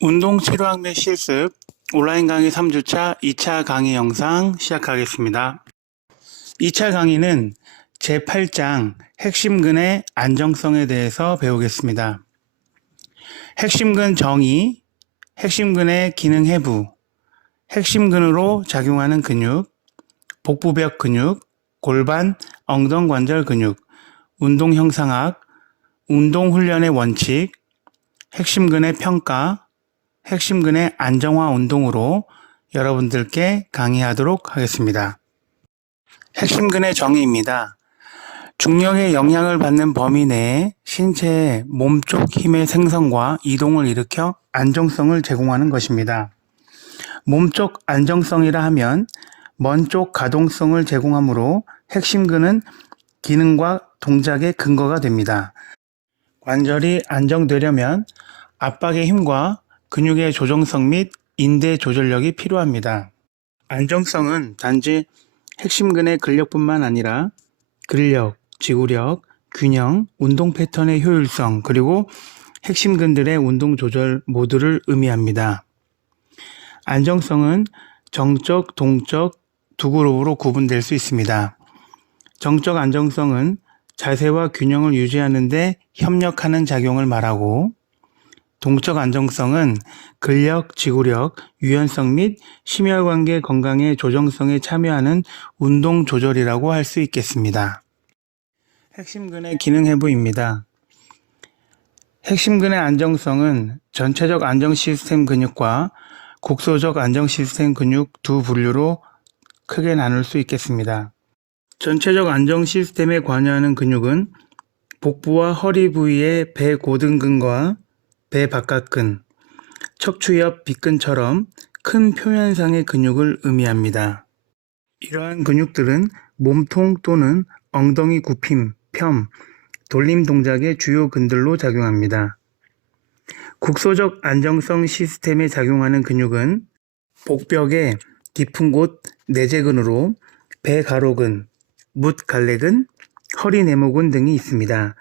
운동 치료학 및 실습 온라인 강의 3주차 2차 강의 영상 시작하겠습니다. 2차 강의는 제8장 핵심근의 안정성에 대해서 배우겠습니다. 핵심근 정의, 핵심근의 기능 해부, 핵심근으로 작용하는 근육, 복부벽 근육, 골반, 엉덩관절 근육, 운동 형상학, 운동 훈련의 원칙, 핵심근의 평가, 핵심근의 안정화 운동으로 여러분들께 강의하도록 하겠습니다. 핵심근의 정의입니다. 중력의 영향을 받는 범위 내에 신체의 몸쪽 힘의 생성과 이동을 일으켜 안정성을 제공하는 것입니다. 몸쪽 안정성이라 하면 먼 쪽 가동성을 제공하므로 핵심근은 기능과 동작의 근거가 됩니다. 관절이 안정되려면 압박의 힘과 근육의 조정성 및 인대 조절력이 필요합니다. 안정성은 단지 핵심근의 근력뿐만 아니라 근력, 지구력, 균형, 운동 패턴의 효율성, 그리고 핵심근들의 운동 조절 모두를 의미합니다. 안정성은 정적, 동적 두 그룹으로 구분될 수 있습니다. 정적 안정성은 자세와 균형을 유지하는 데 협력하는 작용을 말하고, 동적 안정성은 근력, 지구력, 유연성 및 심혈관계 건강의 조정성에 참여하는 운동 조절이라고 할 수 있겠습니다. 핵심근의 기능 해부입니다. 핵심근의 안정성은 전체적 안정 시스템 근육과 국소적 안정 시스템 근육 두 분류로 크게 나눌 수 있겠습니다. 전체적 안정 시스템에 관여하는 근육은 복부와 허리 부위의 배고등근과 배바깥근, 척추 옆 빗근처럼 큰 표면상의 근육을 의미합니다. 이러한 근육들은 몸통 또는 엉덩이 굽힘, 펴, 돌림 동작의 주요 근들로 작용합니다. 국소적 안정성 시스템에 작용하는 근육은 복벽의 깊은 곳 내재근으로 배가로근, 뭇갈래근, 허리 내모근 등이 있습니다.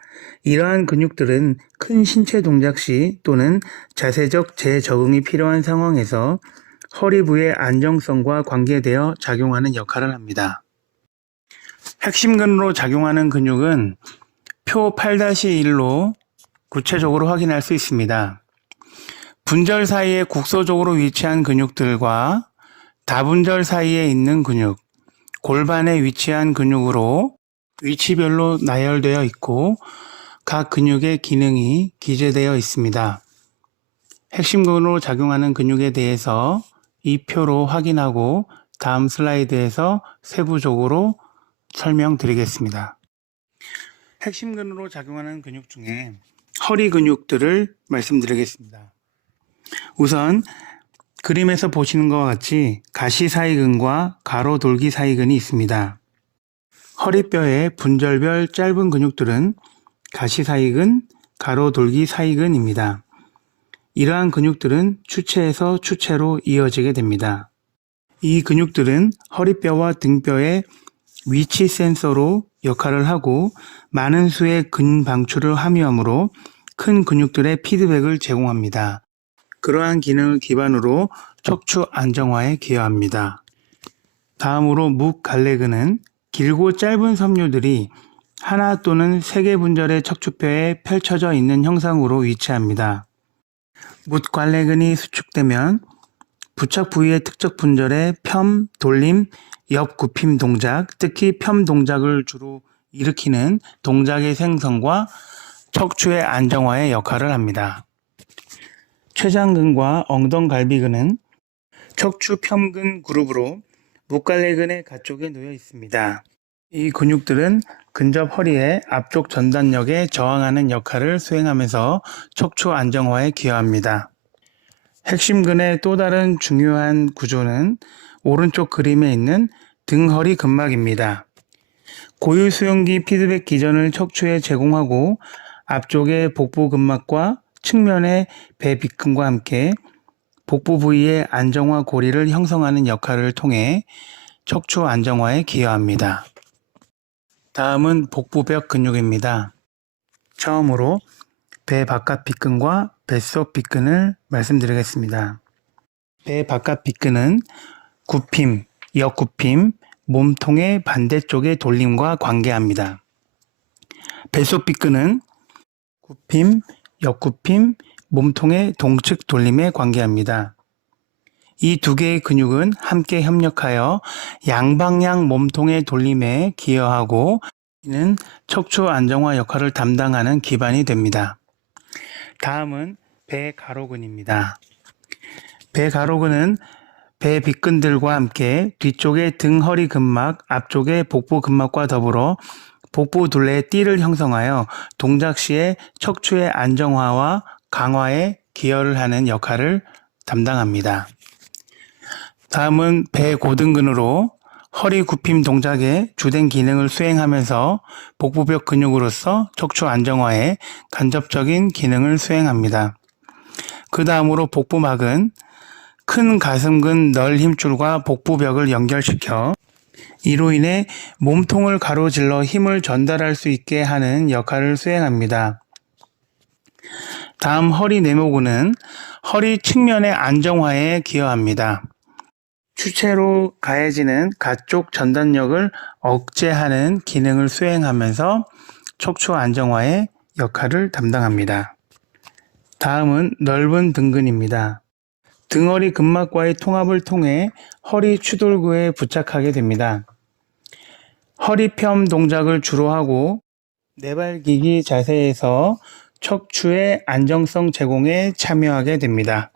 이러한 근육들은 큰 신체 동작 시 또는 자세적 재적응이 필요한 상황에서 허리 부의 안정성과 관계되어 작용하는 역할을 합니다. 핵심근으로 작용하는 근육은 표 8-1로 구체적으로 확인할 수 있습니다. 분절 사이에 국소적으로 위치한 근육들과 다분절 사이에 있는 근육, 골반에 위치한 근육으로 위치별로 나열되어 있고 각 근육의 기능이 기재되어 있습니다. 핵심근으로 작용하는 근육에 대해서 이 표로 확인하고 다음 슬라이드에서 세부적으로 설명드리겠습니다. 핵심근으로 작용하는 근육 중에 허리 근육들을 말씀드리겠습니다. 우선 그림에서 보시는 것과 같이 가시사이근과 가로돌기사이근이 있습니다. 허리뼈의 분절별 짧은 근육들은 가시사이근, 가로돌기사이근입니다. 이러한 근육들은 추체에서 추체로 이어지게 됩니다. 이 근육들은 허리뼈와 등뼈의 위치 센서로 역할을 하고 많은 수의 근방출을 함유하므로 큰 근육들의 피드백을 제공합니다. 그러한 기능을 기반으로 척추 안정화에 기여합니다. 다음으로 뭇갈래근은 길고 짧은 섬유들이 하나 또는 세 개 분절의 척추뼈에 펼쳐져 있는 형상으로 위치합니다. 뭇갈래근이 수축되면 부착 부위의 특정 분절의 펴, 돌림, 옆 굽힘 동작, 특히 펴 동작을 주로 일으키는 동작의 생성과 척추의 안정화에 역할을 합니다. 췌장근과 엉덩갈비근은 척추 펴근 그룹으로 뭇갈래근의 가쪽에 놓여 있습니다. 이 근육들은 근접 허리의 앞쪽 전단력에 저항하는 역할을 수행하면서 척추 안정화에 기여합니다. 핵심근의 또 다른 중요한 구조는 오른쪽 그림에 있는 등허리 근막입니다. 고유 수용기 피드백 기전을 척추에 제공하고 앞쪽의 복부 근막과 측면의 배비근과 함께 복부 부위의 안정화 고리를 형성하는 역할을 통해 척추 안정화에 기여합니다. 다음은 복부벽 근육입니다. 처음으로 배 바깥 빗근과 뱃속 빗근을 말씀드리겠습니다. 배 바깥 빗근은 굽힘, 역굽힘, 몸통의 반대쪽의 돌림과 관계합니다. 뱃속 빗근은 굽힘, 역굽힘, 몸통의 동측 돌림에 관계합니다. 이 두 개의 근육은 함께 협력하여 양방향 몸통의 돌림에 기여하고 이는 척추 안정화 역할을 담당하는 기반이 됩니다. 다음은 배 가로근입니다. 배 가로근은 배 빗근들과 함께 뒤쪽의 등 허리 근막, 앞쪽의 복부 근막과 더불어 복부 둘레의 띠를 형성하여 동작 시에 척추의 안정화와 강화에 기여를 하는 역할을 담당합니다. 다음은 배 고등근으로 허리 굽힘 동작의 주된 기능을 수행하면서 복부벽 근육으로서 척추 안정화에 간접적인 기능을 수행합니다. 그 다음으로 복부막은 큰 가슴근 널 힘줄과 복부벽을 연결시켜 이로 인해 몸통을 가로질러 힘을 전달할 수 있게 하는 역할을 수행합니다. 다음 허리 네모근은 허리 측면의 안정화에 기여합니다. 추체로 가해지는 가쪽 전단력을 억제하는 기능을 수행하면서 척추 안정화의 역할을 담당합니다. 다음은 넓은 등근입니다. 등허리 근막과의 통합을 통해 허리 추돌구에 부착하게 됩니다. 허리편 동작을 주로 하고 내발기기 자세에서 척추의 안정성 제공에 참여하게 됩니다.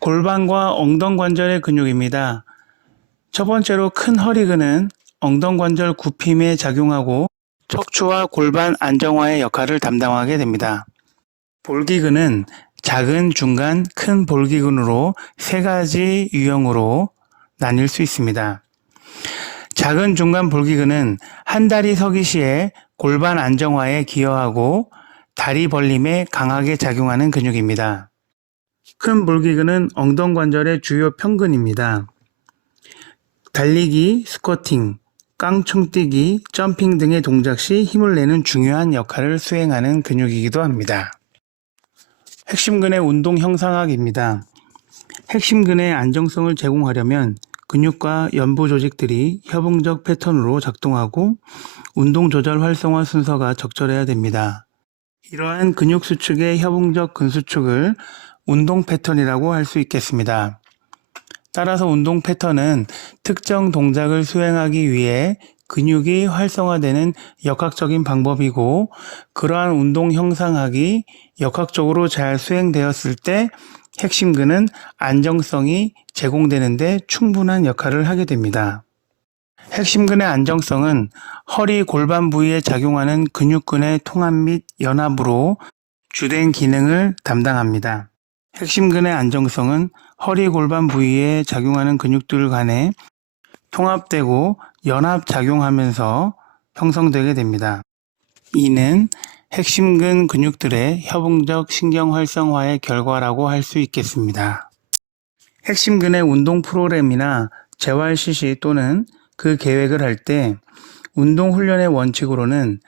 골반과 엉덩관절의 근육입니다. 첫 번째로 큰 허리근은 엉덩관절 굽힘에 작용하고 척추와 골반 안정화의 역할을 담당하게 됩니다. 볼기근은 작은, 중간, 큰 볼기근으로 세 가지 유형으로 나뉠 수 있습니다. 작은 중간 볼기근은 한 다리 서기 시에 골반 안정화에 기여하고 다리 벌림에 강하게 작용하는 근육입니다. 큰 볼기근은 엉덩관절의 주요 편근입니다. 달리기, 스쿼팅, 깡충뛰기, 점핑 등의 동작 시 힘을 내는 중요한 역할을 수행하는 근육이기도 합니다. 핵심근의 운동 형상학입니다. 핵심근의 안정성을 제공하려면 근육과 연부 조직들이 협응적 패턴으로 작동하고 운동 조절 활성화 순서가 적절해야 됩니다. 이러한 근육 수축의 협응적 근수축을 운동 패턴이라고 할 수 있겠습니다. 따라서 운동 패턴은 특정 동작을 수행하기 위해 근육이 활성화되는 역학적인 방법이고 그러한 운동 형상학이 역학적으로 잘 수행되었을 때 핵심근은 안정성이 제공되는 데 충분한 역할을 하게 됩니다. 핵심근의 안정성은 허리 골반 부위에 작용하는 근육근의 통합 및 연합으로 주된 기능을 담당합니다. 핵심근의 안정성은 허리 골반 부위에 작용하는 근육들 간에 통합되고 연합작용하면서 형성되게 됩니다. 이는 핵심근 근육들의 협응적 신경 활성화의 결과라고 할 수 있겠습니다. 핵심근의 운동 프로그램이나 재활 실시 또는 그 계획을 할 때 운동 훈련의 원칙으로는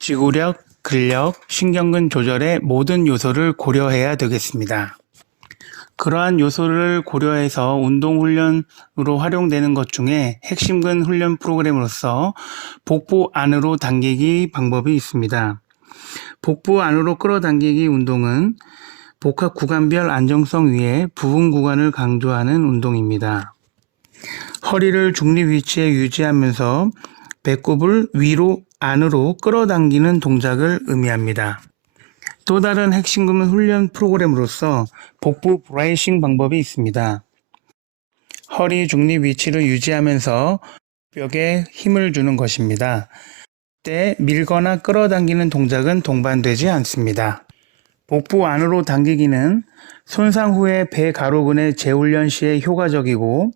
지구력, 근력, 신경근 조절의 모든 요소를 고려해야 되겠습니다. 그러한 요소를 고려해서 운동훈련으로 활용되는 것 중에 핵심근 훈련 프로그램으로서 복부 안으로 당기기 방법이 있습니다. 복부 안으로 끌어당기기 운동은 복합 구간별 안정성 위에 부분 구간을 강조하는 운동입니다. 허리를 중립 위치에 유지하면서 배꼽을 위로 안으로 끌어당기는 동작을 의미합니다. 또 다른 핵심근 훈련 프로그램으로서 복부 브레이싱 방법이 있습니다. 허리 중립 위치를 유지하면서 벽에 힘을 주는 것입니다. 때 밀거나 끌어당기는 동작은 동반되지 않습니다. 복부 안으로 당기기는 손상 후의 배 가로근의 재훈련 시에 효과적이고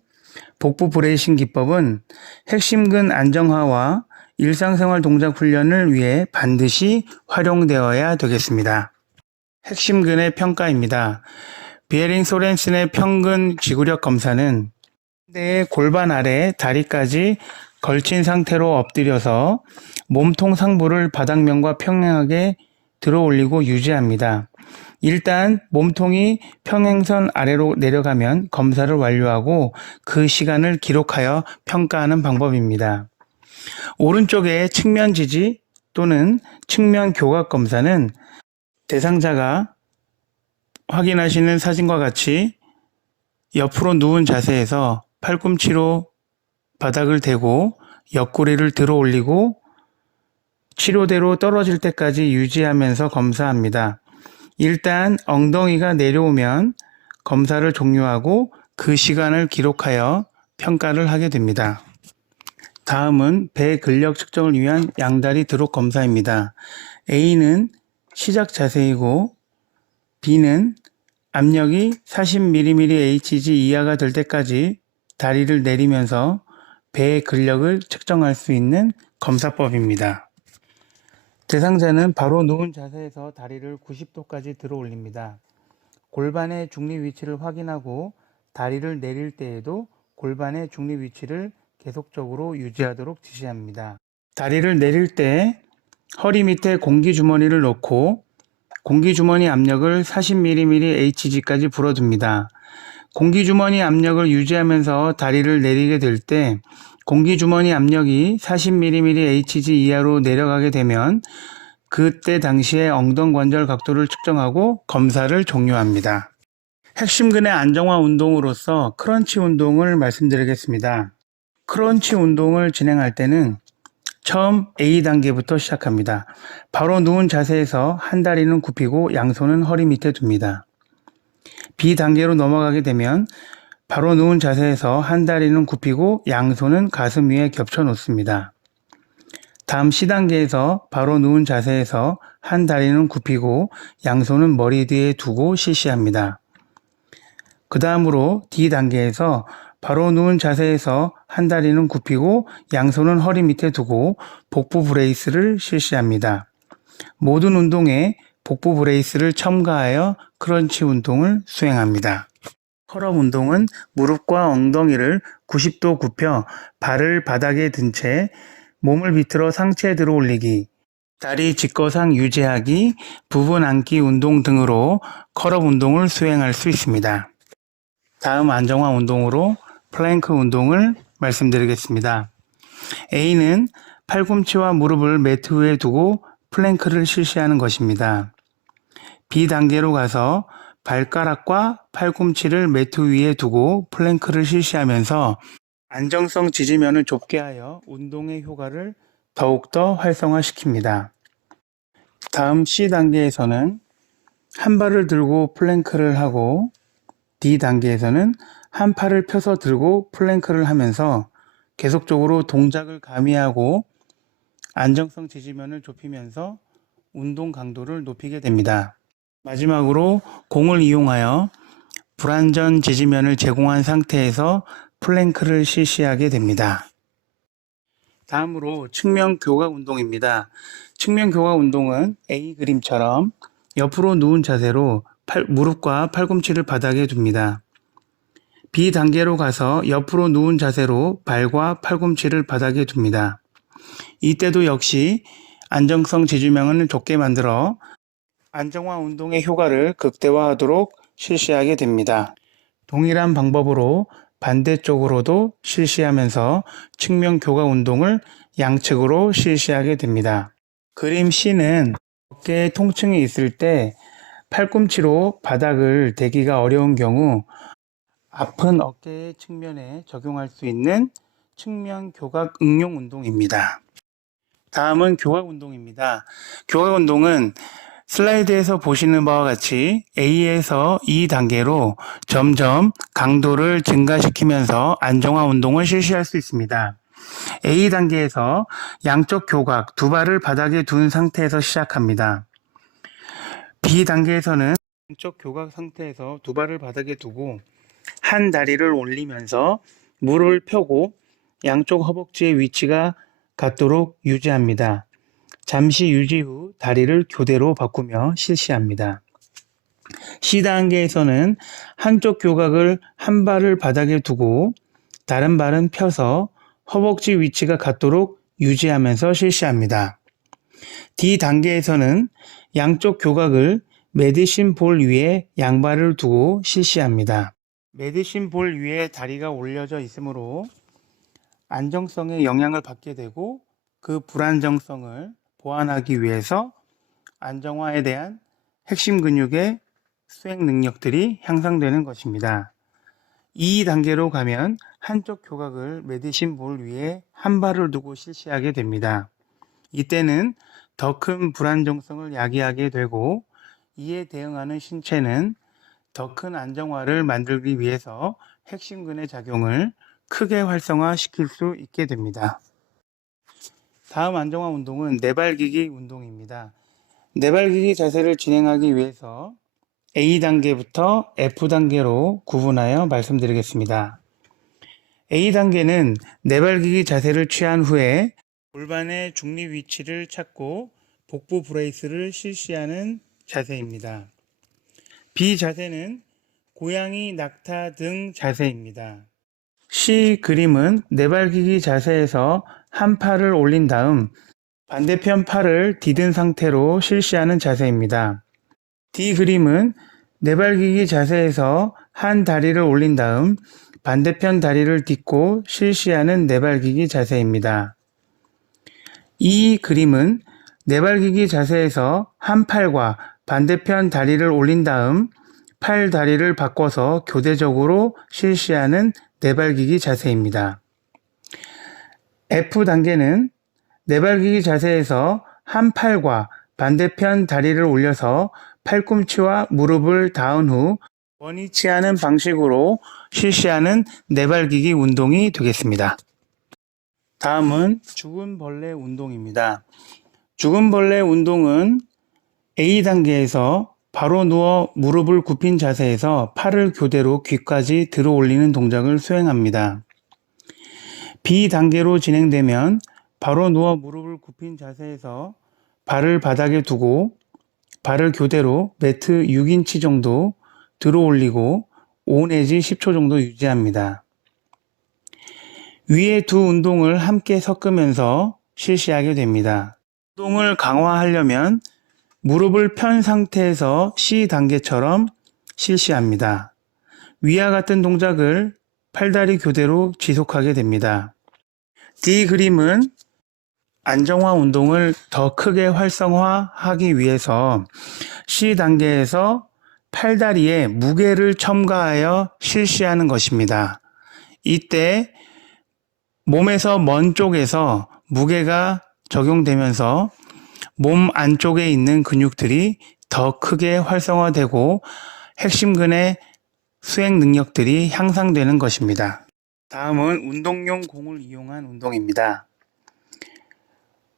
복부 브레이싱 기법은 핵심근 안정화와 일상생활 동작 훈련을 위해 반드시 활용되어야 되겠습니다. 핵심근의 평가입니다. 비에링 소렌슨의 평근 지구력 검사는 상대의 골반 아래 다리까지 걸친 상태로 엎드려서 몸통 상부를 바닥면과 평행하게 들어 올리고 유지합니다. 일단 몸통이 평행선 아래로 내려가면 검사를 완료하고 그 시간을 기록하여 평가하는 방법입니다. 오른쪽의 측면 지지 또는 측면 교각 검사는 대상자가 확인하시는 사진과 같이 옆으로 누운 자세에서 팔꿈치로 바닥을 대고 옆구리를 들어 올리고 치료대로 떨어질 때까지 유지하면서 검사합니다. 일단 엉덩이가 내려오면 검사를 종료하고 그 시간을 기록하여 평가를 하게 됩니다. 다음은 배 근력 측정을 위한 양다리 드롭 검사입니다. A는 시작 자세이고 B는 압력이 40mmHg 이하가 될 때까지 다리를 내리면서 배의 근력을 측정할 수 있는 검사법입니다. 대상자는 바로 누운 자세에서 다리를 90도까지 들어 올립니다. 골반의 중립 위치를 확인하고 다리를 내릴 때에도 골반의 중립 위치를 계속적으로 유지하도록 지시합니다. 다리를 내릴 때 허리 밑에 공기주머니를 놓고 공기주머니 압력을 40mmHg까지 불어줍니다. 공기주머니 압력을 유지하면서 다리를 내리게 될 때 공기주머니 압력이 40mmHg 이하로 내려가게 되면 그때 당시에 엉덩관절 각도를 측정하고 검사를 종료합니다. 핵심 근의 안정화 운동으로서 크런치 운동을 말씀드리겠습니다. 크런치 운동을 진행할 때는 처음 A단계부터 시작합니다. 바로 누운 자세에서 한 다리는 굽히고 양손은 허리 밑에 둡니다. B단계로 넘어가게 되면 바로 누운 자세에서 한 다리는 굽히고 양손은 가슴 위에 겹쳐 놓습니다. 다음 C단계에서 바로 누운 자세에서 한 다리는 굽히고 양손은 머리 뒤에 두고 실시합니다. 그 다음으로 D단계에서 바로 누운 자세에서 한 다리는 굽히고 양손은 허리 밑에 두고 복부 브레이스를 실시합니다. 모든 운동에 복부 브레이스를 첨가하여 크런치 운동을 수행합니다. 컬업 운동은 무릎과 엉덩이를 90도 굽혀 발을 바닥에 든 채 몸을 비틀어 상체에 들어 올리기, 다리 직거상 유지하기, 부분 앉기 운동 등으로 컬업 운동을 수행할 수 있습니다. 다음 안정화 운동으로 플랭크 운동을 말씀드리겠습니다. A는 팔꿈치와 무릎을 매트 위에 두고 플랭크를 실시하는 것입니다. B단계로 가서 발가락과 팔꿈치를 매트 위에 두고 플랭크를 실시하면서 안정성 지지면을 좁게 하여 운동의 효과를 더욱더 활성화시킵니다. 다음 C단계에서는 한 발을 들고 플랭크를 하고 D단계에서는 한 팔을 펴서 들고 플랭크를 하면서 계속적으로 동작을 가미하고 안정성 지지면을 좁히면서 운동 강도를 높이게 됩니다. 마지막으로 공을 이용하여 불안전 지지면을 제공한 상태에서 플랭크를 실시하게 됩니다. 다음으로 측면 교각 운동입니다. 측면 교각 운동은 A 그림처럼 옆으로 누운 자세로 무릎과 팔꿈치를 바닥에 둡니다. B단계로 가서 옆으로 누운 자세로 발과 팔꿈치를 바닥에 둡니다. 이때도 역시 안정성 지지면을 좁게 만들어 안정화 운동의 효과를 극대화하도록 실시하게 됩니다. 동일한 방법으로 반대쪽으로도 실시하면서 측면 교각 운동을 양측으로 실시하게 됩니다. 그림 C는 어깨에 통증이 있을 때 팔꿈치로 바닥을 대기가 어려운 경우 아픈 어깨의 측면에 적용할 수 있는 측면 교각 응용 운동입니다. 다음은 교각 운동입니다. 교각 운동은 슬라이드에서 보시는 바와 같이 A에서 E단계로 점점 강도를 증가시키면서 안정화 운동을 실시할 수 있습니다. A단계에서 양쪽 교각 두 발을 바닥에 둔 상태에서 시작합니다. B단계에서는 양쪽 교각 상태에서 두 발을 바닥에 두고 한 다리를 올리면서 무릎을 펴고 양쪽 허벅지의 위치가 같도록 유지합니다. 잠시 유지 후 다리를 교대로 바꾸며 실시합니다. C단계에서는 한쪽 교각을 한 발을 바닥에 두고 다른 발은 펴서 허벅지 위치가 같도록 유지하면서 실시합니다. D단계에서는 양쪽 교각을 메디신 볼 위에 양발을 두고 실시합니다. 메디신 볼 위에 다리가 올려져 있으므로 안정성에 영향을 받게 되고 그 불안정성을 보완하기 위해서 안정화에 대한 핵심 근육의 수행 능력들이 향상되는 것입니다. 이 단계로 가면 한쪽 교각을 메디신 볼 위에 한 발을 두고 실시하게 됩니다. 이때는 더 큰 불안정성을 야기하게 되고 이에 대응하는 신체는 더 큰 안정화를 만들기 위해서 핵심근의 작용을 크게 활성화시킬 수 있게 됩니다. 다음 안정화 운동은 내발기기 운동입니다. 내발기기 자세를 진행하기 위해서 A단계부터 F단계로 구분하여 말씀드리겠습니다. A단계는 내발기기 자세를 취한 후에 골반의 중립 위치를 찾고 복부 브레이스를 실시하는 자세입니다. B 자세는 고양이 낙타 등 자세입니다. C 그림은 내발기기 자세에서 한 팔을 올린 다음 반대편 팔을 디딘 상태로 실시하는 자세입니다. D 그림은 내발기기 자세에서 한 다리를 올린 다음 반대편 다리를 딛고 실시하는 내발기기 자세입니다. 이 그림은 내발기기 자세에서 한 팔과 반대편 다리를 올린 다음 팔 다리를 바꿔서 교대적으로 실시하는 내발기기 자세입니다. F 단계는 내발기기 자세에서 한 팔과 반대편 다리를 올려서 팔꿈치와 무릎을 닿은 후 원위치 하는 방식으로 실시하는 내발기기 운동이 되겠습니다. 다음은 죽은 벌레 운동입니다. 죽은 벌레 운동은 A단계에서 바로 누워 무릎을 굽힌 자세에서 팔을 교대로 귀까지 들어 올리는 동작을 수행합니다. B단계로 진행되면 바로 누워 무릎을 굽힌 자세에서 발을 바닥에 두고 발을 교대로 매트 6인치 정도 들어 올리고 5 내지 10초 정도 유지합니다. 위의 두 운동을 함께 섞으면서 실시하게 됩니다. 운동을 강화하려면 무릎을 편 상태에서 C단계처럼 실시합니다. 위와 같은 동작을 팔다리 교대로 지속하게 됩니다. D 그림은 안정화 운동을 더 크게 활성화하기 위해서 C단계에서 팔다리에 무게를 첨가하여 실시하는 것입니다. 이때 몸에서 먼 쪽에서 무게가 적용되면서 몸 안쪽에 있는 근육들이 더 크게 활성화되고 핵심근의 수행 능력들이 향상되는 것입니다. 다음은 운동용 공을 이용한 운동입니다.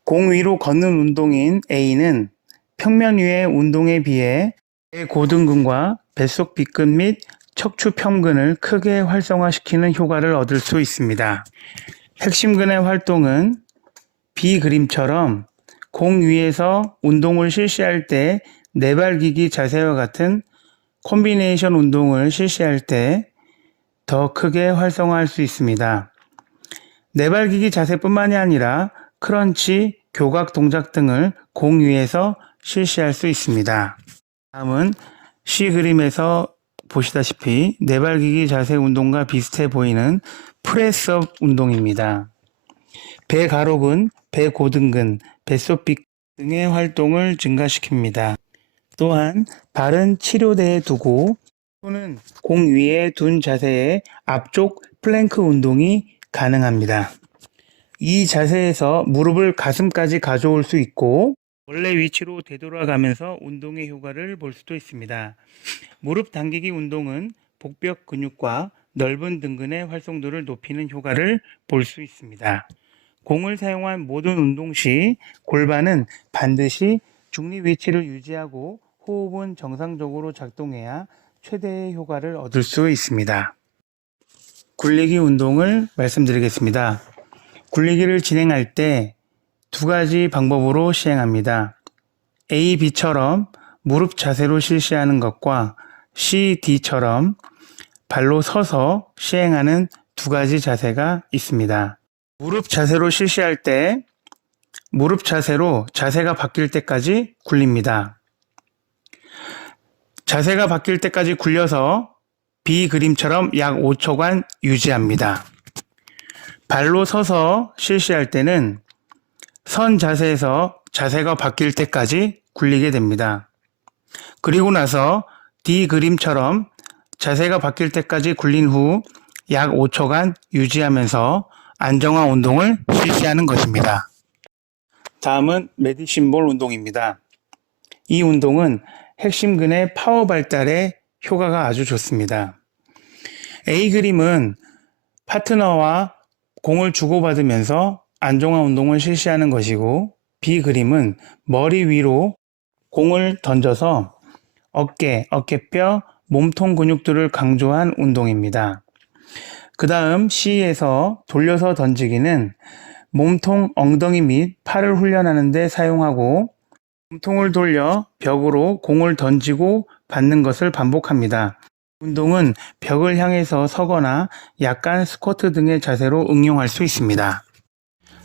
공 위로 걷는 운동인 A는 평면 위의 운동에 비해 배고등근과 뱃속 빗근 및 척추 평근을 크게 활성화시키는 효과를 얻을 수 있습니다. 핵심근의 활동은 B 그림처럼 공 위에서 운동을 실시할 때 내발기기 자세와 같은 콤비네이션 운동을 실시할 때 더 크게 활성화할 수 있습니다. 내발기기 자세뿐만이 아니라 크런치, 교각 동작 등을 공 위에서 실시할 수 있습니다. 다음은 C 그림에서 보시다시피 내발기기 자세 운동과 비슷해 보이는 프레스업 운동입니다. 배가록은 배고등근, 뱃속빗 등의 활동을 증가시킵니다. 또한 발은 치료대에 두고 손은 공 위에 둔 자세의 앞쪽 플랭크 운동이 가능합니다. 이 자세에서 무릎을 가슴까지 가져올 수 있고 원래 위치로 되돌아가면서 운동의 효과를 볼 수도 있습니다. 무릎 당기기 운동은 복벽 근육과 넓은 등근의 활성도를 높이는 효과를 볼 수 있습니다. 공을 사용한 모든 운동 시 골반은 반드시 중립 위치를 유지하고 호흡은 정상적으로 작동해야 최대의 효과를 얻을 수 있습니다. 굴리기 운동을 말씀드리겠습니다. 굴리기를 진행할 때 두 가지 방법으로 시행합니다. A, B처럼 무릎 자세로 실시하는 것과 C, D처럼 발로 서서 시행하는 두 가지 자세가 있습니다. 무릎 자세로 실시할 때 무릎 자세로 자세가 바뀔 때까지 굴립니다. 자세가 바뀔 때까지 굴려서 B 그림처럼 약 5초간 유지합니다. 발로 서서 실시할 때는 선 자세에서 자세가 바뀔 때까지 굴리게 됩니다. 그리고 나서 D 그림처럼 자세가 바뀔 때까지 굴린 후 약 5초간 유지하면서 안정화 운동을 실시하는 것입니다. 다음은 메디신볼 운동입니다. 이 운동은 핵심근의 파워 발달에 효과가 아주 좋습니다. A 그림은 파트너와 공을 주고받으면서 안정화 운동을 실시하는 것이고, B 그림은 머리 위로 공을 던져서 어깨, 어깨뼈, 몸통 근육들을 강조한 운동입니다. 그 다음 C에서 돌려서 던지기는 몸통, 엉덩이 및 팔을 훈련하는 데 사용하고, 몸통을 돌려 벽으로 공을 던지고 받는 것을 반복합니다. 운동은 벽을 향해서 서거나 약간 스쿼트 등의 자세로 응용할 수 있습니다.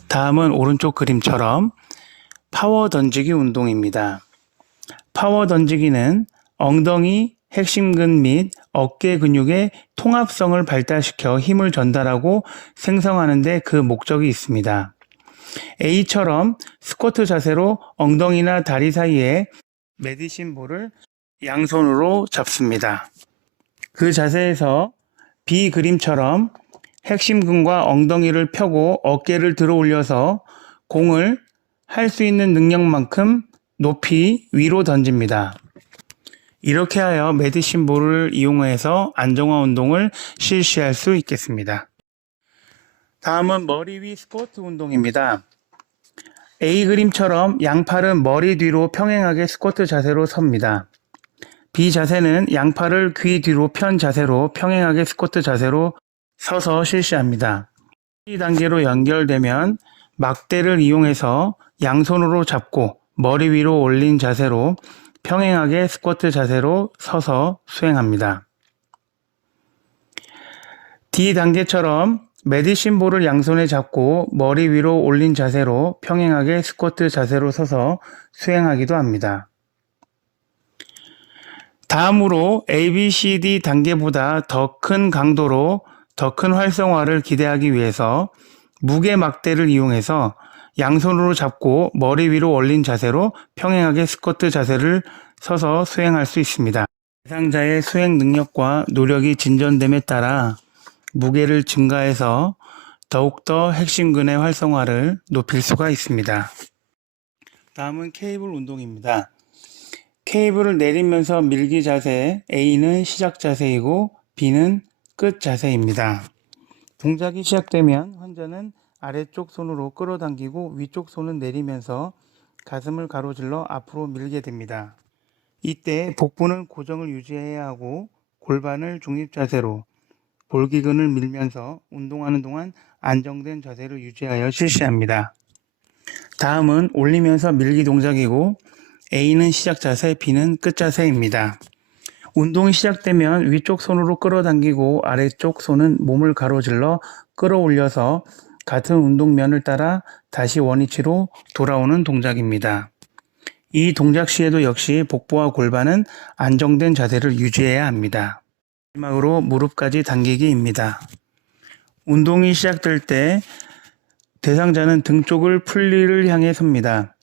다음은 오른쪽 그림처럼 파워 던지기 운동입니다. 파워 던지기는 엉덩이, 핵심근 및 어깨 근육의 통합성을 발달시켜 힘을 전달하고 생성하는 데 그 목적이 있습니다. A처럼 스쿼트 자세로 엉덩이나 다리 사이에 메디신 볼을 양손으로 잡습니다. 그 자세에서 B 그림처럼 핵심근과 엉덩이를 펴고 어깨를 들어 올려서 공을 할 수 있는 능력만큼 높이 위로 던집니다. 이렇게 하여 메디신 볼을 이용해서 안정화 운동을 실시할 수 있겠습니다. 다음은 머리 위 스쿼트 운동입니다. A 그림처럼 양팔은 머리 뒤로 평행하게 스쿼트 자세로 섭니다. B 자세는 양팔을 귀 뒤로 편 자세로 평행하게 스쿼트 자세로 서서 실시합니다. 이 단계로 연결되면 막대를 이용해서 양손으로 잡고 머리 위로 올린 자세로 평행하게 스쿼트 자세로 서서 수행합니다. D 단계처럼 메디신 볼을 양손에 잡고 머리 위로 올린 자세로 평행하게 스쿼트 자세로 서서 수행하기도 합니다. 다음으로 ABCD 단계보다 더 큰 강도로 더 큰 활성화를 기대하기 위해서 무게 막대를 이용해서 양손으로 잡고 머리 위로 올린 자세로 평행하게 스쿼트 자세를 서서 수행할 수 있습니다. 대상자의 수행 능력과 노력이 진전됨에 따라 무게를 증가해서 더욱더 핵심근의 활성화를 높일 수가 있습니다. 다음은 케이블 운동입니다. 케이블을 내리면서 밀기 자세, A는 시작 자세이고 B는 끝 자세입니다. 동작이 시작되면 환자는 아래쪽 손으로 끌어당기고 위쪽 손은 내리면서 가슴을 가로질러 앞으로 밀게 됩니다. 이때 복부는 고정을 유지해야 하고 골반을 중립 자세로 볼기근을 밀면서 운동하는 동안 안정된 자세를 유지하여 실시합니다. 다음은 올리면서 밀기 동작이고 A는 시작 자세, B는 끝 자세입니다. 운동이 시작되면 위쪽 손으로 끌어당기고 아래쪽 손은 몸을 가로질러 끌어올려서 같은 운동면을 따라 다시 원위치로 돌아오는 동작입니다. 이 동작 시에도 역시 복부와 골반은 안정된 자세를 유지해야 합니다. 마지막으로 무릎까지 당기기입니다. 운동이 시작될 때 대상자는 등 쪽을 풀리를 향해 섭니다.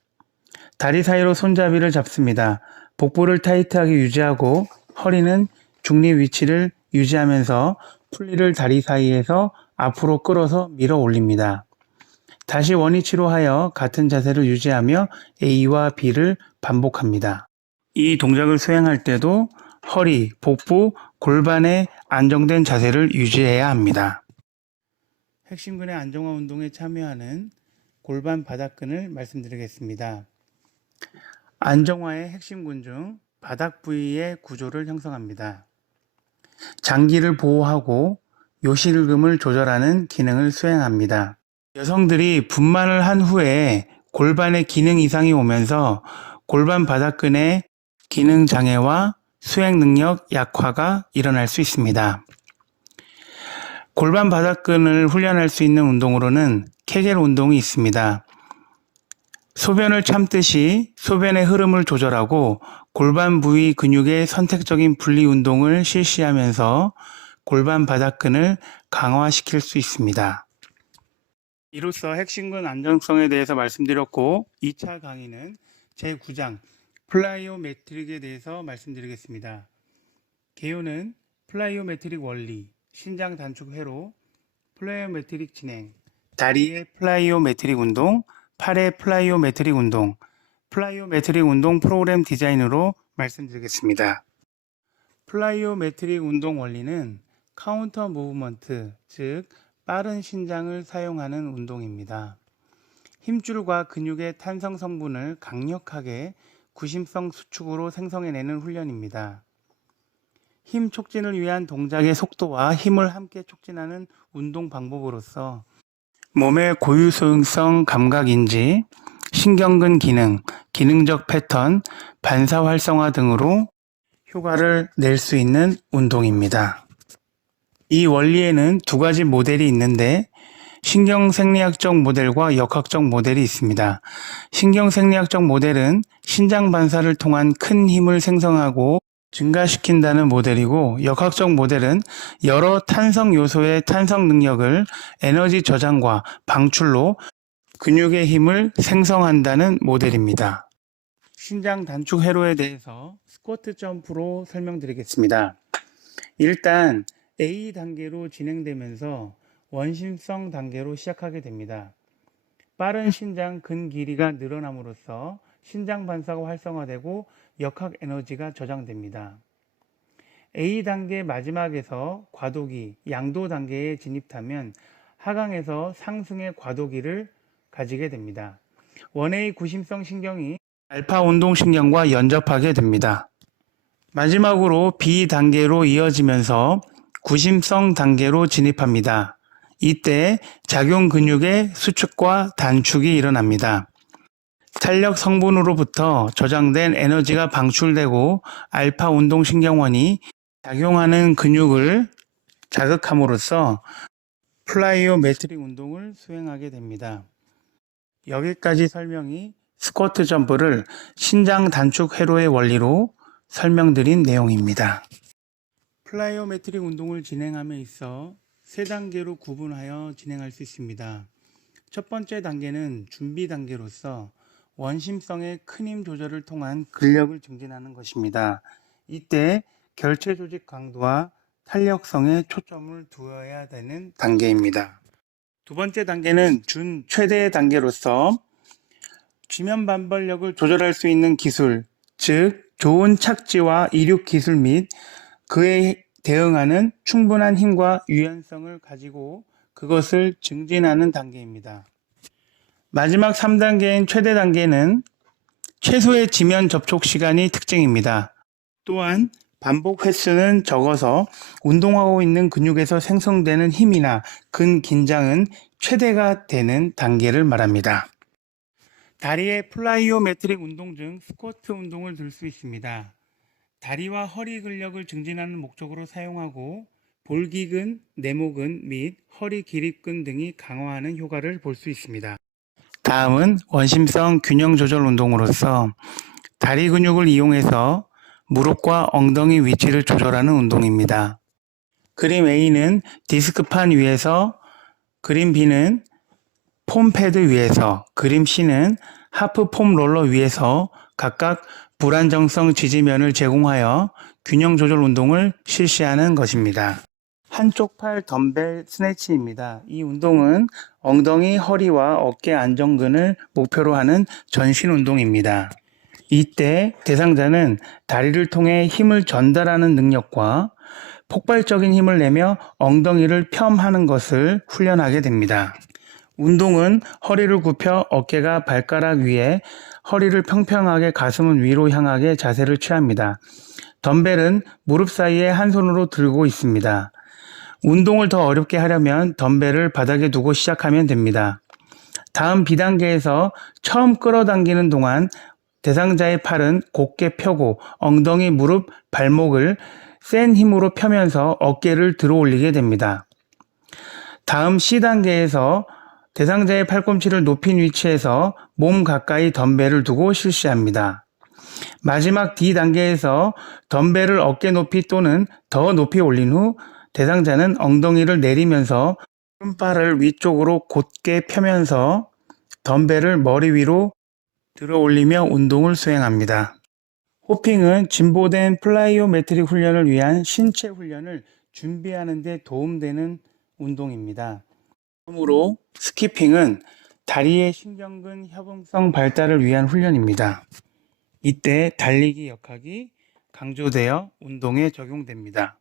다리 사이로 손잡이를 잡습니다. 복부를 타이트하게 유지하고 허리는 중립 위치를 유지하면서 풀리를 다리 사이에서 앞으로 끌어서 밀어 올립니다. 다시 원위치로 하여 같은 자세를 유지하며 A와 B를 반복합니다. 이 동작을 수행할 때도 허리, 복부, 골반의 안정된 자세를 유지해야 합니다. 핵심근의 안정화 운동에 참여하는 골반 바닥근을 말씀드리겠습니다. 안정화의 핵심근 중 바닥 부위의 구조를 형성합니다. 장기를 보호하고 요실금을 조절하는 기능을 수행합니다. 여성들이 분만을 한 후에 골반의 기능 이상이 오면서 골반 바닥근의 기능 장애와 수행 능력 약화가 일어날 수 있습니다. 골반 바닥근을 훈련할 수 있는 운동으로는 케겔 운동이 있습니다. 소변을 참듯이 소변의 흐름을 조절하고 골반 부위 근육의 선택적인 분리 운동을 실시하면서 골반 바닥근을 강화시킬 수 있습니다. 이로써 핵심근 안정성에 대해서 말씀드렸고 2차 강의는 제9장 플라이오메트릭에 대해서 말씀드리겠습니다. 개요는 플라이오메트릭 원리, 신장 단축 회로, 플라이오메트릭 진행, 다리의 플라이오메트릭 운동, 팔의 플라이오메트릭 운동, 플라이오메트릭 운동 프로그램 디자인으로 말씀드리겠습니다. 플라이오메트릭 운동 원리는 카운터 무브먼트, 즉 빠른 신장을 사용하는 운동입니다. 힘줄과 근육의 탄성 성분을 강력하게 구심성 수축으로 생성해내는 훈련입니다. 힘 촉진을 위한 동작의 속도와 힘을 함께 촉진하는 운동 방법으로서 몸의 고유소응성 감각인지, 신경근 기능, 기능적 패턴, 반사 활성화 등으로 효과를 낼 수 있는 운동입니다. 이 원리에는 두 가지 모델이 있는데 신경생리학적 모델과 역학적 모델이 있습니다. 신경생리학적 모델은 신장 반사를 통한 큰 힘을 생성하고 증가시킨다는 모델이고, 역학적 모델은 여러 탄성 요소의 탄성 능력을 에너지 저장과 방출로 근육의 힘을 생성한다는 모델입니다. 신장 단축 회로에 대해서 스쿼트 점프로 설명드리겠습니다. 일단 A 단계로 진행되면서 원심성 단계로 시작하게 됩니다. 빠른 신장 근 길이가 늘어남으로써 신장 반사가 활성화되고 역학 에너지가 저장됩니다. A 단계 마지막에서 과도기, 양도 단계에 진입하면 하강에서 상승의 과도기를 가지게 됩니다. 원A 구심성 신경이 알파 운동신경과 연접하게 됩니다. 마지막으로 B 단계로 이어지면서 구심성 단계로 진입합니다. 이때 작용 근육의 수축과 단축이 일어납니다. 탄력 성분으로부터 저장된 에너지가 방출되고 알파 운동신경원이 작용하는 근육을 자극함으로써 플라이오메트릭 운동을 수행하게 됩니다. 여기까지 설명이 스쿼트 점프를 신장 단축 회로의 원리로 설명드린 내용입니다. 플라이오메트릭 운동을 진행함에 있어 세 단계로 구분하여 진행할 수 있습니다. 첫 번째 단계는 준비 단계로서 원심성의 큰 힘 조절을 통한 근력을 증진하는 것입니다. 이때 결체 조직 강도와 탄력성에 초점을 두어야 되는 단계입니다. 두 번째 단계는 최대 단계로서 지면 반발력을 조절할 수 있는 기술, 즉 좋은 착지와 이륙 기술 및 그에 대응하는 충분한 힘과 유연성을 가지고 그것을 증진하는 단계입니다. 마지막 3단계인 최대 단계는 최소의 지면 접촉 시간이 특징입니다. 또한 반복 횟수는 적어서 운동하고 있는 근육에서 생성되는 힘이나 근 긴장은 최대가 되는 단계를 말합니다. 다리의 플라이오메트릭 운동 중 스쿼트 운동을 들 수 있습니다. 다리와 허리 근력을 증진하는 목적으로 사용하고 볼기근, 내모근 및 허리 기립근 등이 강화하는 효과를 볼 수 있습니다. 다음은 원심성 균형 조절 운동으로서 다리 근육을 이용해서 무릎과 엉덩이 위치를 조절하는 운동입니다. 그림 A는 디스크판 위에서, 그림 B는 폼 패드 위에서, 그림 C는 하프 폼 롤러 위에서 각각 불안정성 지지면을 제공하여 균형 조절 운동을 실시하는 것입니다. 한쪽 팔 덤벨 스네치입니다. 이 운동은 엉덩이, 허리와 어깨 안정근을 목표로 하는 전신 운동입니다. 이때 대상자는 다리를 통해 힘을 전달하는 능력과 폭발적인 힘을 내며 엉덩이를 폄하는 것을 훈련하게 됩니다. 운동은 허리를 굽혀 어깨가 발가락 위에, 허리를 평평하게 가슴은 위로 향하게 자세를 취합니다. 덤벨은 무릎 사이에 한 손으로 들고 있습니다. 운동을 더 어렵게 하려면 덤벨을 바닥에 두고 시작하면 됩니다. 다음 B단계에서 처음 끌어당기는 동안 대상자의 팔은 곧게 펴고 엉덩이, 무릎, 발목을 센 힘으로 펴면서 어깨를 들어 올리게 됩니다. 다음 C단계에서 대상자의 팔꿈치를 높인 위치에서 몸 가까이 덤벨을 두고 실시합니다. 마지막 D 단계에서 덤벨을 어깨 높이 또는 더 높이 올린 후 대상자는 엉덩이를 내리면서 오른발을 위쪽으로 곧게 펴면서 덤벨을 머리 위로 들어 올리며 운동을 수행합니다. 호핑은 진보된 플라이오메트릭 훈련을 위한 신체 훈련을 준비하는 데 도움되는 운동입니다. 그러므로 스키핑은 다리의 신경근 협응성 발달을 위한 훈련입니다. 이때 달리기 역학이 강조되어 운동에 적용됩니다.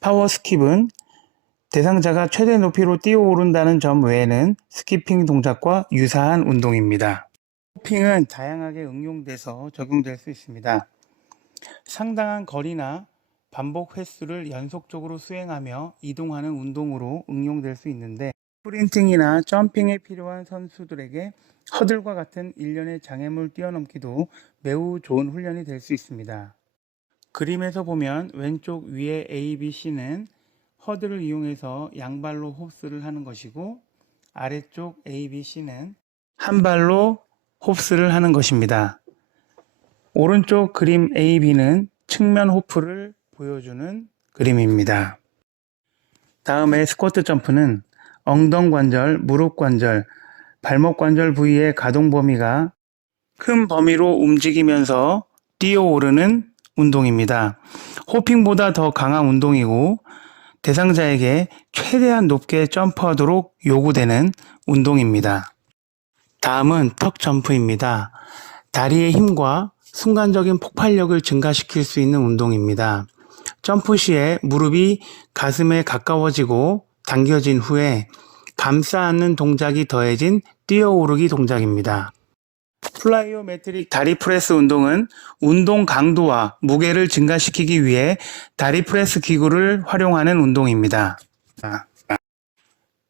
파워 스킵은 대상자가 최대 높이로 뛰어오른다는 점 외에는 스키핑 동작과 유사한 운동입니다. 호핑은 다양하게 응용돼서 적용될 수 있습니다. 상당한 거리나 반복 횟수를 연속적으로 수행하며 이동하는 운동으로 응용될 수 있는데 스프린팅이나 점핑에 필요한 선수들에게 허들과 같은 일련의 장애물 뛰어넘기도 매우 좋은 훈련이 될 수 있습니다. 그림에서 보면 왼쪽 위에 A, B, C는 허들을 이용해서 양발로 홉스를 하는 것이고 아래쪽 A, B, C는 한 발로 홉스를 하는 것입니다. 오른쪽 그림 A, B는 측면 호프를 보여주는 그림입니다. 다음에 스쿼트 점프는 엉덩관절, 무릎관절, 발목관절 부위의 가동 범위가 큰 범위로 움직이면서 뛰어오르는 운동입니다. 호핑보다 더 강한 운동이고 대상자에게 최대한 높게 점프하도록 요구되는 운동입니다. 다음은 턱 점프입니다. 다리의 힘과 순간적인 폭발력을 증가시킬 수 있는 운동입니다. 점프 시에 무릎이 가슴에 가까워지고 당겨진 후에 감싸 안는 동작이 더해진 뛰어오르기 동작입니다. 플라이오메트릭 다리 프레스 운동은 운동 강도와 무게를 증가시키기 위해 다리 프레스 기구를 활용하는 운동입니다.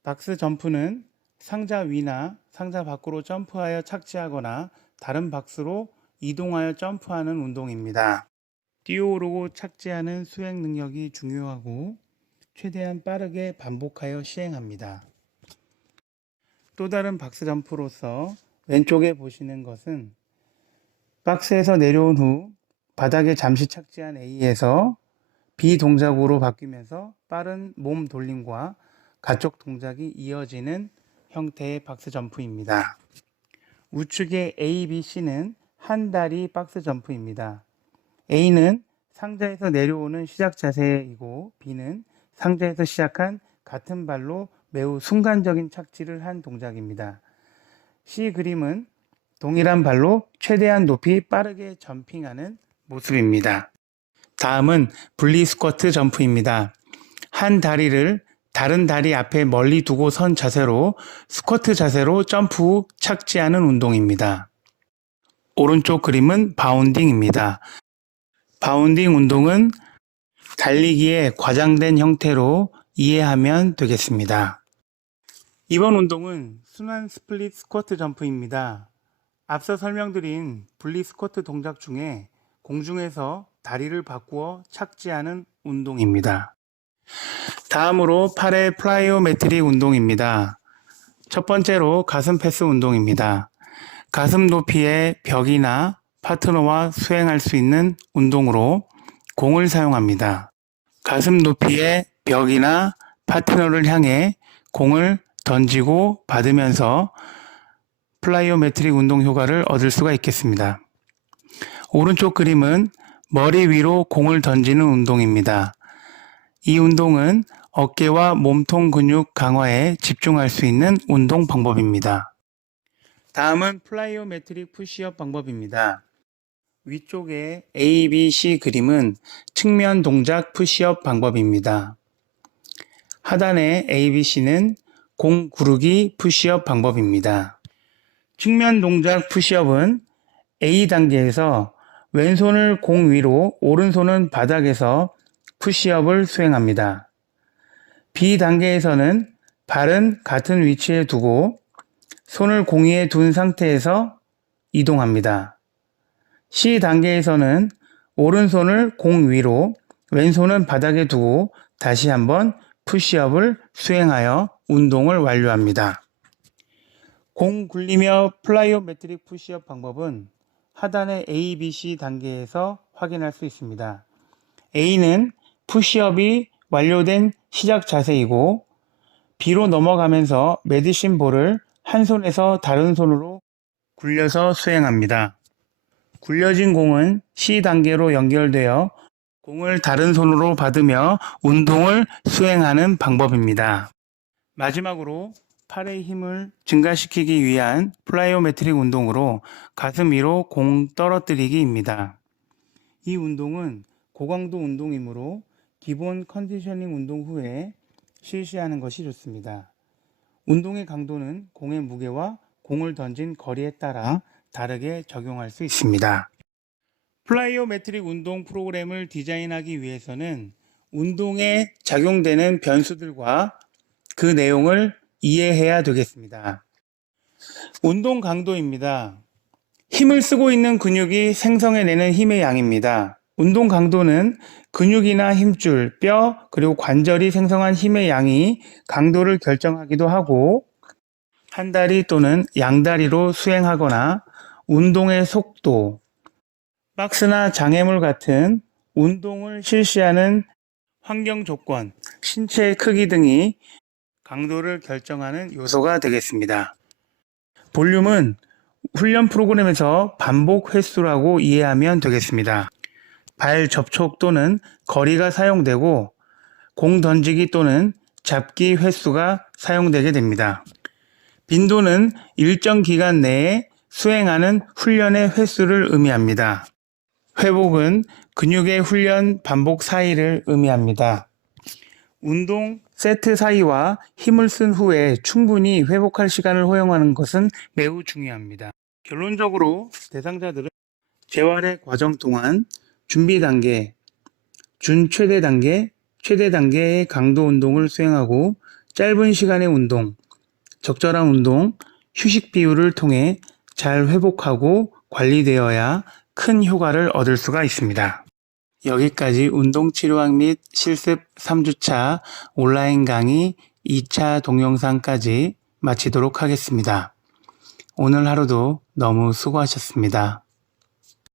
박스 점프는 상자 위나 상자 밖으로 점프하여 착지하거나 다른 박스로 이동하여 점프하는 운동입니다. 뛰어오르고 착지하는 수행 능력이 중요하고 최대한 빠르게 반복하여 시행합니다. 또 다른 박스 점프로서 왼쪽에 보시는 것은 박스에서 내려온 후 바닥에 잠시 착지한 A에서 B 동작으로 바뀌면서 빠른 몸 돌림과 가쪽 동작이 이어지는 형태의 박스 점프입니다. 우측의 A, B, C는 한 다리 박스 점프입니다. A는 상자에서 내려오는 시작 자세이고 B는 상자에서 시작한 같은 발로 매우 순간적인 착지를 한 동작입니다. C 그림은 동일한 발로 최대한 높이 빠르게 점핑하는 모습입니다. 다음은 분리 스쿼트 점프입니다. 한 다리를 다른 다리 앞에 멀리 두고 선 자세로 스쿼트 자세로 점프 후 착지하는 운동입니다. 오른쪽 그림은 바운딩입니다. 바운딩 운동은 달리기의 과장된 형태로 이해하면 되겠습니다. 이번 운동은 순환 스플릿 스쿼트 점프입니다. 앞서 설명드린 분리 스쿼트 동작 중에 공중에서 다리를 바꾸어 착지하는 운동입니다. 다음으로 팔의 플라이오메트릭 운동입니다. 첫 번째로 가슴 패스 운동입니다. 가슴 높이의 벽이나 파트너와 수행할 수 있는 운동으로 공을 사용합니다. 가슴 높이의 벽이나 파트너를 향해 공을 던지고 받으면서 플라이오메트릭 운동 효과를 얻을 수가 있겠습니다. 오른쪽 그림은 머리 위로 공을 던지는 운동입니다. 이 운동은 어깨와 몸통 근육 강화에 집중할 수 있는 운동 방법입니다. 다음은 플라이오메트릭 푸시업 방법입니다. 위쪽의 A, B, C 그림은 측면 동작 푸시업 방법입니다. 하단의 A, B, C는 공 구르기 푸시업 방법입니다. 측면 동작 푸시업은 A 단계에서 왼손을 공 위로 오른손은 바닥에서 푸시업을 수행합니다. B 단계에서는 발은 같은 위치에 두고 손을 공 위에 둔 상태에서 이동합니다. C 단계에서는 오른손을 공 위로 왼손은 바닥에 두고 다시 한번 푸시업을 수행하여 운동을 완료합니다. 공 굴리며 플라이오메트릭 푸시업 방법은 하단의 A, B, C 단계에서 확인할 수 있습니다. A는 푸시업이 완료된 시작 자세이고 B로 넘어가면서 메디신 볼을 한 손에서 다른 손으로 굴려서 수행합니다. 굴려진 공은 C 단계로 연결되어 공을 다른 손으로 받으며 운동을 수행하는 방법입니다. 마지막으로 팔의 힘을 증가시키기 위한 플라이오메트릭 운동으로 가슴 위로 공 떨어뜨리기입니다. 이 운동은 고강도 운동이므로 기본 컨디셔닝 운동 후에 실시하는 것이 좋습니다. 운동의 강도는 공의 무게와 공을 던진 거리에 따라 다르게 적용할 수 있습니다. 플라이오메트릭 운동 프로그램을 디자인하기 위해서는 운동에 작용되는 변수들과 그 내용을 이해해야 되겠습니다. 운동 강도입니다. 힘을 쓰고 있는 근육이 생성해내는 힘의 양입니다. 운동 강도는 근육이나 힘줄, 뼈, 그리고 관절이 생성한 힘의 양이 강도를 결정하기도 하고 한 다리 또는 양다리로 수행하거나 운동의 속도, 박스나 장애물 같은 운동을 실시하는 환경 조건, 신체의 크기 등이 강도를 결정하는 요소가 되겠습니다. 볼륨은 훈련 프로그램에서 반복 횟수라고 이해하면 되겠습니다. 발 접촉 또는 거리가 사용되고 공 던지기 또는 잡기 횟수가 사용되게 됩니다. 빈도는 일정 기간 내에 수행하는 훈련의 횟수를 의미합니다. 회복은 근육의 훈련 반복 사이를 의미합니다. 운동 세트 사이와 힘을 쓴 후에 충분히 회복할 시간을 허용하는 것은 매우 중요합니다. 결론적으로 대상자들은 재활의 과정 동안 준비 단계, 준최대 단계, 최대 단계의 강도 운동을 수행하고 짧은 시간의 운동, 적절한 운동, 휴식 비율을 통해 잘 회복하고 관리되어야 큰 효과를 얻을 수가 있습니다. 여기까지 운동치료학 및 실습 3주차 온라인 강의 2차 동영상까지 마치도록 하겠습니다. 오늘 하루도 너무 수고하셨습니다.